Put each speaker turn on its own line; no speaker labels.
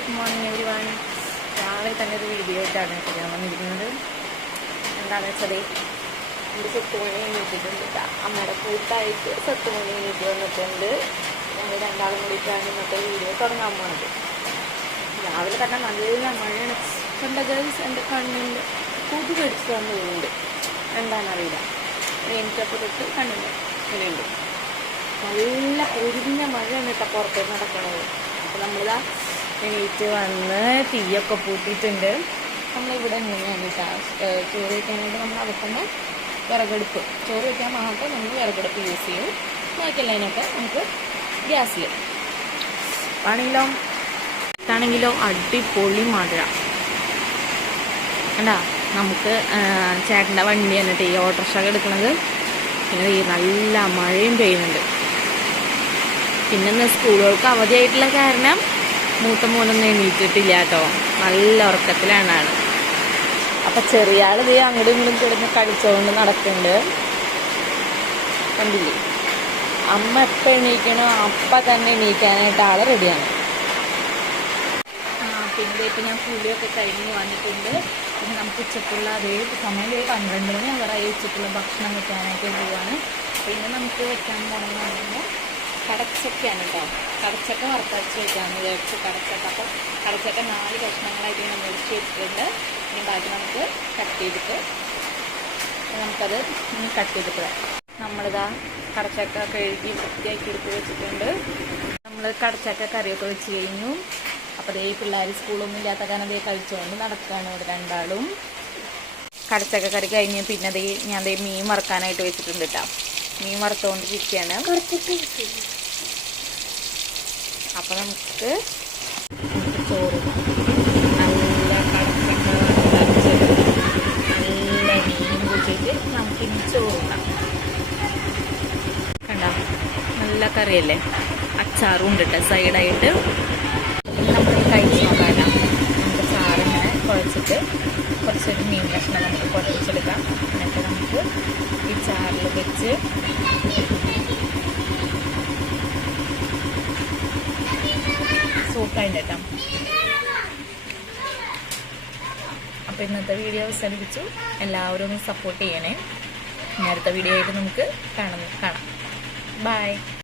Good morning every one രാവിലെ തന്നെ ഒരു വീഡിയോ ആയിട്ടാണ് കേട്ടോ ഞാൻ വന്നിരിക്കുന്നത്. എന്താണെന്ന് വെച്ചാൽ എന്റെ സ്വത്തുമണി എണീറ്റിട്ടുണ്ട് ട്ടാ. അമ്മയുടെ കൂട്ടായിട്ട് സ്വത്തുമണി എണീറ്റ് വന്നിട്ടുണ്ട് ഞങ്ങൾ രണ്ടാളും കൂടിയിട്ടാണ് ഇന്നത്തെ വീഡിയോ തുടങ്ങാൻ പോകുന്നത് രാവിലെ തന്നെ നല്ല മഴയാണ്. കണ്ട ഗേൾസ് എന്റെ കണ്ണിന്റെ കൂട്ടി പിടിച്ച് തന്നുണ്ട് എന്താണെന്നറിയില്ല. എനിക്കപ്പോൾ തൊട്ട് കണ്ണിന്റെ ഇങ്ങനെയുണ്ട്. നല്ല ഒരുങ്ങിയ മഴയാണ് കേട്ടോ പുറത്തേക്ക് നടക്കണത്. അപ്പോൾ നമ്മളിതാ എണീറ്റ് വന്ന് തീയൊക്കെ പൂട്ടിയിട്ടുണ്ട്. നമ്മളിവിടെ ഏഹ് ചോറ് വയ്ക്കാനായിട്ട് നമ്മൾ അകത്തുമ്പോൾ വിറകെടുപ്പ്. ചോറ് വയ്ക്കാൻ മാത്രം നമ്മൾ വിറകെടുപ്പ് യൂസ് ചെയ്യും. ബാക്കിയുള്ളതിനൊക്കെ നമുക്ക് ഗ്യാസിൽ ആണെങ്കിലോ ആണെങ്കിലോ അടിപൊളി മഴ കണ്ടാ? നമുക്ക് ചേട്ടന്റെ വണ്ടി എന്നിട്ട് ഈ ഓട്ടോറിക്ഷ എടുക്കുന്നത് പിന്നെ ഈ നല്ല മഴയും പെയ്യുന്നുണ്ട്. പിന്നെ സ്കൂളുകൾക്ക് അവധിയായിട്ടുള്ള കാരണം മൂത്ത മോനൊന്നും എണീറ്റിട്ടില്ല കേട്ടോ. നല്ല ഉറക്കത്തിലാണ് ആൾ അപ്പൊ ചെറിയ ആൾ ഇതേ അങ്ങോട്ടും ഇങ്ങോട്ടും കിടന്ന് കളിച്ചുകൊണ്ട് നടക്കുന്നുണ്ട് കണ്ടില്ലേ? അമ്മ എപ്പ എണീക്കണോ അപ്പ തന്നെ എണീക്കാനായിട്ട് ആൾ റെഡിയാണ്. പിന്നെ ഇപ്പം ഞാൻ കൂലിയൊക്കെ കഴിഞ്ഞ് വന്നിട്ടുണ്ട്. പിന്നെ നമുക്ക് ഉച്ചക്കുള്ള അതേ സമയം പന്ത്രണ്ട് മണി ഈ ഉച്ചക്കുള്ള ഭക്ഷണം വെക്കാനായിട്ട് പോവാണ്. പിന്നെ നമുക്ക് വെക്കാൻ പറയുമ്പോൾ കടച്ചക്കയാണ് കേട്ടോ കടച്ചക്ക വറുത്തരച്ച് വെക്കാമെന്ന് വിചാരിച്ചു കടച്ചക്ക. അപ്പം കടച്ചക്ക നാല് കഷ്ണങ്ങളായിട്ട് ഇങ്ങനെ മുറിച്ച് വെച്ചിട്ടുണ്ട്. ഇനി ബാക്കി നമുക്ക് കട്ട് ചെയ്തിട്ട് നമുക്കത് ഇനി കട്ട് ചെയ്തിട്ട് വരാം. നമ്മളിതാ കടച്ചക്ക കഴുകി വൃത്തിയാക്കി എടുത്ത് വെച്ചിട്ടുണ്ട്. നമ്മൾ കടച്ചക്ക കറിയൊക്കെ വെച്ച് കഴിഞ്ഞു. അപ്പോൾ ദേ പിള്ളേർ സ്കൂളൊന്നും ഇല്ലാത്ത കാരണം അതേ കഴിച്ചുകൊണ്ട് നടക്കുകയാണ് ഇവിടെ രണ്ടാളും. കടച്ചക്ക കറി കഴിഞ്ഞ് പിന്നെ അതേ ഞാൻ അതേ മീൻ വറുക്കാനായിട്ട് വെച്ചിട്ടുണ്ട് കേട്ടോ മീൻ വറുത്തുകൊണ്ടിരിക്കുകയാണ് അപ്പോൾ നമുക്ക് ചോറ് നല്ല കടച്ചക്ക വറുത്തരച്ചത് നല്ല മീൻ കൂട്ടിയിട്ട് നമുക്ക് ഇനി ചോറുണ്ടാം കണ്ടോ നല്ല കറിയല്ലേ? അച്ചാറും ഉണ്ട് കേട്ടോ സൈഡായിട്ട്. നമ്മൾ കഴിച്ച് നോക്കാം നമുക്ക് ചാറിങ്ങനെ കുഴച്ചിട്ട് കുറച്ചൊരു മീൻ കഷ്ണം നമുക്ക് കുഴച്ചെടുക്കാം എന്നിട്ട് നമുക്ക് ഈ ചാറിൽ വെച്ച് സൂപ്പായിട്ട് കേട്ടോ ഇന്നത്തെ വീഡിയോ അവസാനിപ്പിച്ചു. എല്ലാവരും ഒന്ന് സപ്പോർട്ട് ചെയ്യണേ. നേരത്തെ വീഡിയോ ആയിട്ട് നമുക്ക് കാണുന്നു കാണാം. ബൈ